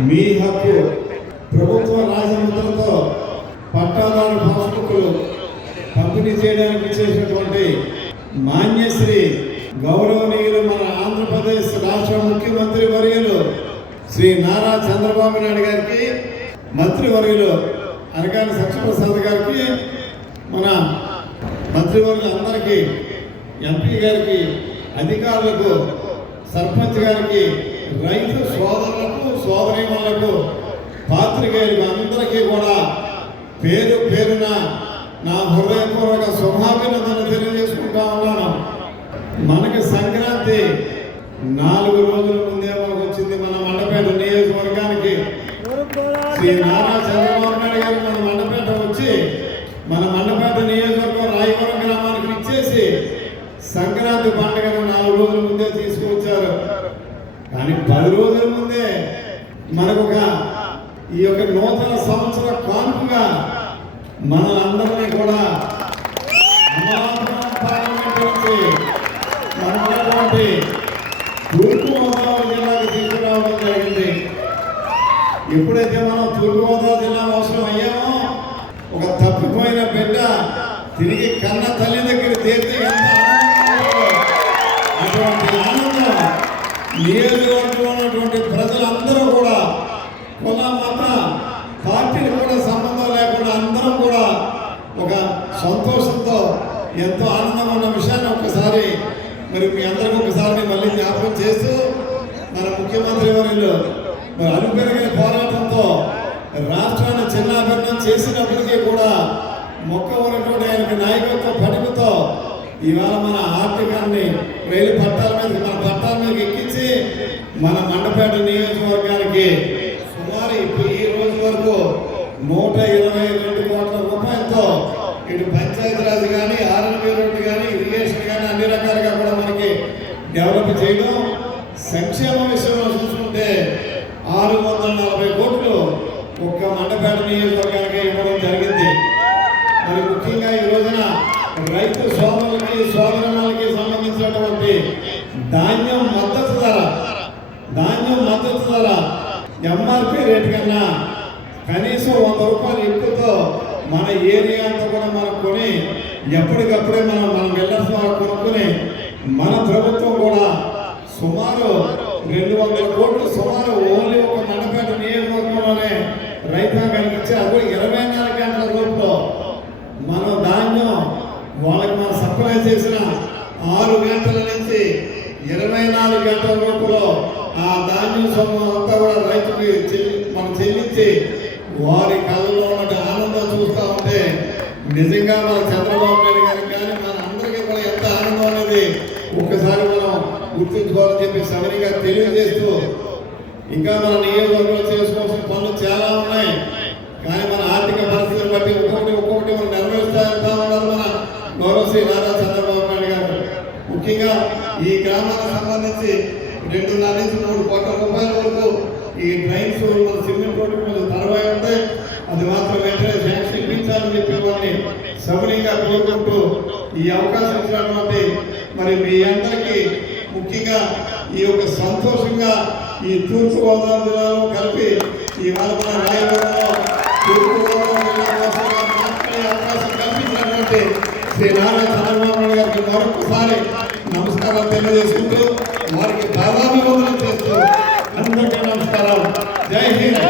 మీ హక్కు ప్రభుత్వ రాజముద్రతో పట్టాదారు పాస్బుక్లు పంపిణీ చేయడానికి చేసినటువంటి మాన్యశ్రీ గౌరవనీయులు మన ఆంధ్రప్రదేశ్ రాష్ట్ర ముఖ్యమంత్రి వర్యులు శ్రీ నారా చంద్రబాబు నాయుడు గారికి మంత్రివర్యులు అనగాని సత్యప్రసాద్ గారికి మన మంత్రివర్యులందరికీ ఎంపీ గారికి అధికారులకు సర్పంచ్ గారికి రైతు సోదరులకు సోదరీమణులకు పాత్రికేయులకు అందరికీ కూడా పేరు పేరున నా హృదయపూర్వక శుభాభినందనలు తెలియజేసుకుంటా ఉన్నాను. మనకి సంక్రాంతి నాలుగు రోజుల ముందే మనకు వచ్చింది మన మండపేట నియోజకవర్గానికి. శ్రీ నారా చంద్రబాబు నాయుడు గారు మన మండపేట వచ్చి మన మండపేట నియోజకవర్గం రాయవరం గ్రామానికి ఇచ్చేసి సంక్రాంతి పండుగను నాలుగు రోజుల ముందే తీసుకువచ్చారు. కానీ పది రోజుల ముందే మనకు ఒక ఈ యొక్క నూతన సంవత్సర కానుకగా మనందరినీ కూడా అమలాపురం తూర్పు నుంచి జిల్లాకు తీసుకురావడం జరిగింది. ఎప్పుడైతే మనం తూర్పుగోదావరి జిల్లా అవసరం అయ్యామో ఒక తప్పిపోయిన బిడ్డ తిరిగి కన్న తల్లి దగ్గర తీరితే ఎంత ఆనందంగా ఉంటుందో, అటువంటి ఆనందం నియోజకవర్గంలో ఉన్నటువంటి ప్రజలందరూ కూడా కుల మత పార్టీలు కూడా సంబంధం లేకుండా అందరం కూడా ఒక సంతోషంతో ఎంతో ఆనందం ఉన్న విషయాన్ని ఒక్కసారి మరి మీ అందరికి ఒకసారి మళ్ళీ జ్ఞాపకం చేస్తూ మన ముఖ్యమంత్రి వర్యులు మరి అలుపెరిగిన పోరాటంతో రాష్ట్రాన్ని చిన్నాభిన్నం చేసినప్పటికీ కూడా మొక్క ఉన్నటువంటి ఆయన నాయకత్వ పటిమతో ఇవాళ మన ఆర్థికాన్ని రైలు పట్టాల మీద మన పట్టాల మీద ఎక్కించి మన మండపేట నియోజకవర్గానికి సుమారు ఈ రోజు వరకు నూట ఇరవై రెండు కోట్ల రూపాయలతో ఇటు పంచాయతీరాజ్ కానీ ఆర్ఎన్బి రోడ్డు కానీ ఇరిగేషన్ కానీ అన్ని రకాల డెవలప్ చేయడం సంక్షేమ విషయంలో చూసుకుంటే ఆరు వందల నలభై కోట్లు ఒక్క మండపేట నియోజకవర్గానికి ఇవ్వడం జరిగింది. మరి ముఖ్యంగా ఈ రోజున రైతు సోదరులకి సోదరులకి సంబంధించినటువంటి ధాన్యం మద్దతు ధర ధాన్యం మద్దతు ధర ఎంఆర్పి రేటు కన్నా కనీసం వంద రూపాయలు ఎక్కువతో మన ఏరియా అంతా కూడా మనం కొని ఎప్పటికప్పుడే మనం మనం వెళ్ళాల్సిన ద్వారా కొనుక్కొని మన ప్రభుత్వం కూడా సుమారు రెండు వందల కోట్లు సుమారు ఓన్లీ ఒక మండపేట నియోజకవర్గంలోనే రైతాంగానికి ఇచ్చి అది కూడా ఇరవై నాలుగు గంటల రూపంలో మనం ధాన్యం వాళ్ళకి మనం సప్లై చేసిన ఆరు గంటల నుంచి ఇరవై నాలుగు గంటల రూపంలో ఆ ధాన్యం సొమ్ము అంతా కూడా రైతుకి చెల్లి- మనం చెల్లించి వారి కళ్ళలో ఉన్న ఆనందం చూస్తూ ఉంటే నిజంగా మన చంద్రబాబు నాయుడు గారికి కానీ మన అందరికీ కూడా ఎంత ఆనందం అనేది ఒకసారి మనం గుర్తుంచుకోవాలని చెప్పి సవరిగా తెలియజేస్తూ ఇంకా మన నియోజకవర్గంలో చేసుకోవాల్సిన పనులు చాలా ఉన్నాయి. కానీ మన ఆర్థిక పరిస్థితిని బట్టి ఒక్కొక్కటి ఒక్కొక్కటి మనం నిర్వహిస్తా ఉన్నారు మన గౌరవ శ్రీ చంద్రబాబు నాయుడు గారు. ముఖ్యంగా ఈ గ్రామానికి సంబంధించి రెండున్నర నుంచి మూడు కోట్ల రూపాయల వరకు ఈ డ్రైన్స్ మన సిమెంట్ రోడ్డు మీద తరవాయి ఉంటాయి అది మాత్రం వెంటనే శాంక్షన్ ఇప్పించాలని చెప్పి వారిని సవనీయంగా కోరుకుంటూ ఈ అవకాశం ఇచ్చినటువంటి మరి మీ అందరికీ ముఖ్యంగా ఈ యొక్క సంతోషంగా ఈ తూర్పు గోదావరి జిల్లాలో కలిపి ఈ మన రాయగూడలో తూర్పు జిల్లా కోసం మాట్లాడే అవకాశం కల్పించినటువంటి శ్రీ నారా చంద్రబాబు నాయుడు గారికి మరొకసారి నమస్కారం తెలియజేసుకుంటూ వారికి దాదాపు చేస్తూ అందరికీ నమస్కారం జై హింద్.